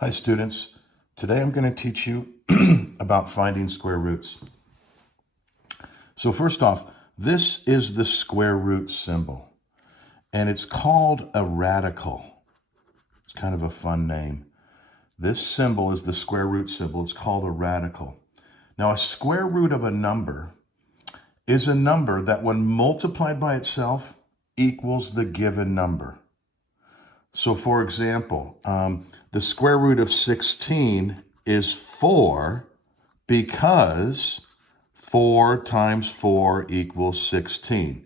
Hi students, today I'm going to teach you about finding square roots. So first off, this is the square root symbol, and it's called a radical. It's kind of a fun name. This symbol is the square root symbol. It's called a radical. Now, a square root of a number is a number that when multiplied by itself equals the given number. So for example, the square root of 16 is 4 because 4 times 4 equals 16.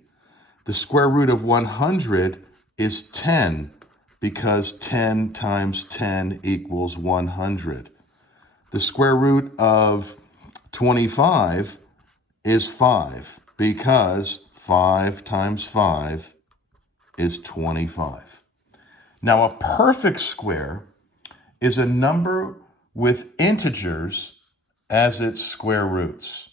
The square root of 100 is 10 because 10 times 10 equals 100. The square root of 25 is 5 because 5 times 5 is 25. Now, a perfect square is a number with integers as its square roots.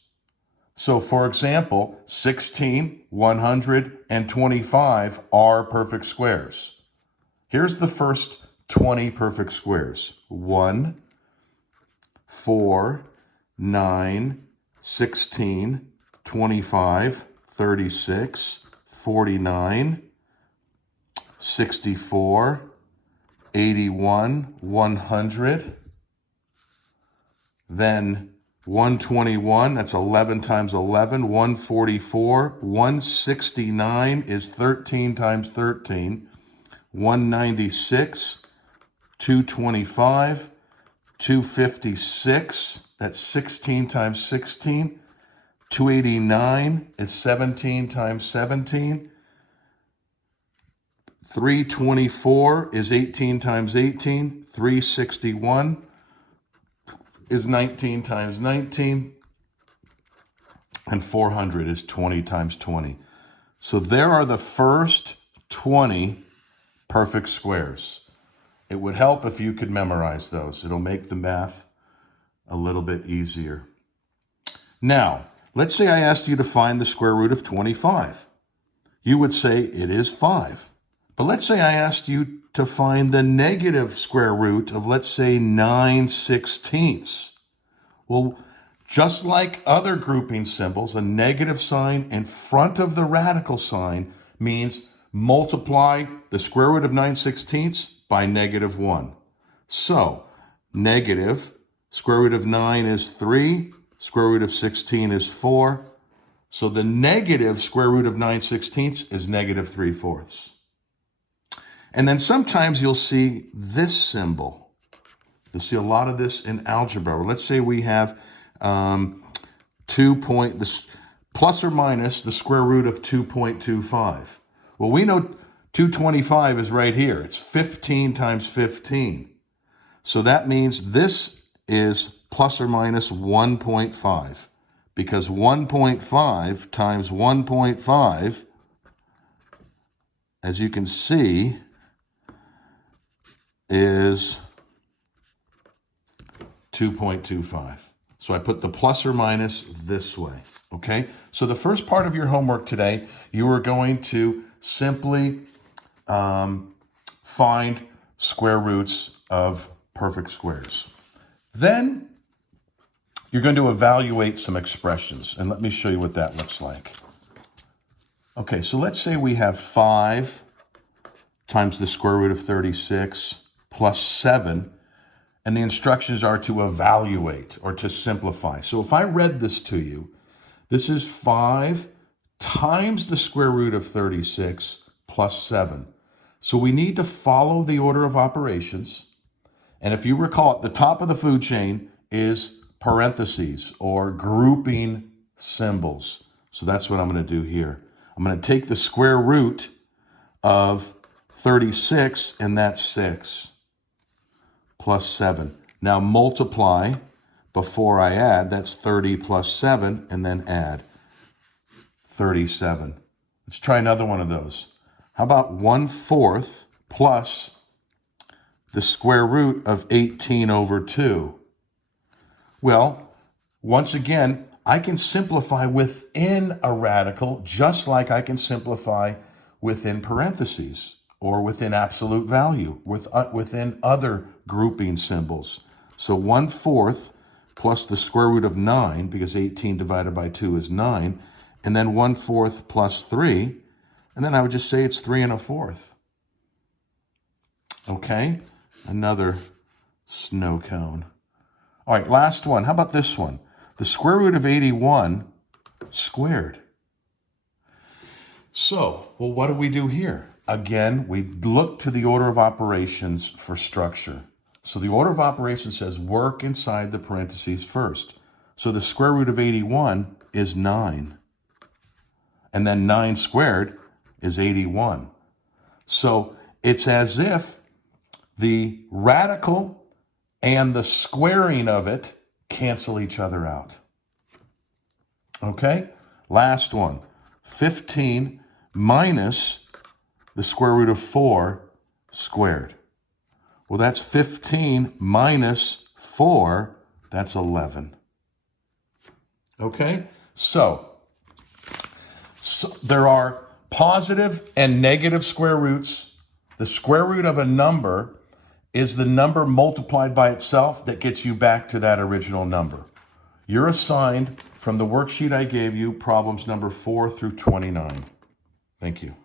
So, for example, 16, 100, and 25 are perfect squares. Here's the first 20 perfect squares. 1, 4, 9, 16, 25, 36, 49, 64, 81, 100, then 121, that's 11 times 11, 144, 169 is 13 times 13, 196, 225, 256, that's 16 times 16, 289 is 17 times 17, 324 is 18 times 18. 361 is 19 times 19. And 400 is 20 times 20. So there are the first 20 perfect squares. It would help if you could memorize those. It'll make the math a little bit easier. Now, let's say I asked you to find the square root of 25. You would say it is 5. But let's say I asked you to find the negative square root of, let's say, 9/16. Well, just like other grouping symbols, a negative sign in front of the radical sign means multiply the square root of 9/16 by -1. So, negative square root of 9 is 3, square root of 16 is 4. So the negative square root of 9/16 is -3/4. And then sometimes you'll see this symbol. You'll see a lot of this in algebra. Let's say we have plus or minus the square root of 2.25. Well, we know 225 is right here. It's 15 times 15. So that means this is plus or minus 1.5 because 1.5 times 1.5, as you can see, is 2.25. So I put the plus or minus this way, okay? So the first part of your homework today, you are going to simply find square roots of perfect squares. Then you're going to evaluate some expressions, and let me show you what that looks like. Okay, so let's say we have 5 times the square root of 36 plus 7, and the instructions are to evaluate or to simplify. So if I read this to you, this is 5 times the square root of 36 plus 7. So we need to follow the order of operations. And if you recall, at the top of the food chain is parentheses or grouping symbols. So that's what I'm going to do here. I'm going to take the square root of 36, and that's 6, plus 7. Now multiply before I add. That's 30 plus 7, and then add 37. Let's try another one of those. How about 1/4 plus the square root of 18 over 2? Well, once again, I can simplify within a radical just like I can simplify within parentheses. or within absolute value, within other grouping symbols. So 1/4 plus the square root of 9, because 18 divided by 2 is 9, and then 1/4 plus 3, and then I would just say it's 3 1/4. Okay, another snow cone. All right, last one. How about this one? The square root of 81 squared. So, well, what do we do here? Again, we look to the order of operations for structure. So the order of operations says work inside the parentheses first. So the square root of 81 is 9. And then 9 squared is 81. So it's as if the radical and the squaring of it cancel each other out. Okay? Last one. 15 minus the square root of 4 squared. Well, that's 15 minus 4. That's 11. Okay? So there are positive and negative square roots. The square root of a number is the number multiplied by itself that gets you back to that original number. You're assigned from the worksheet I gave you problems number 4 through 29. Thank you.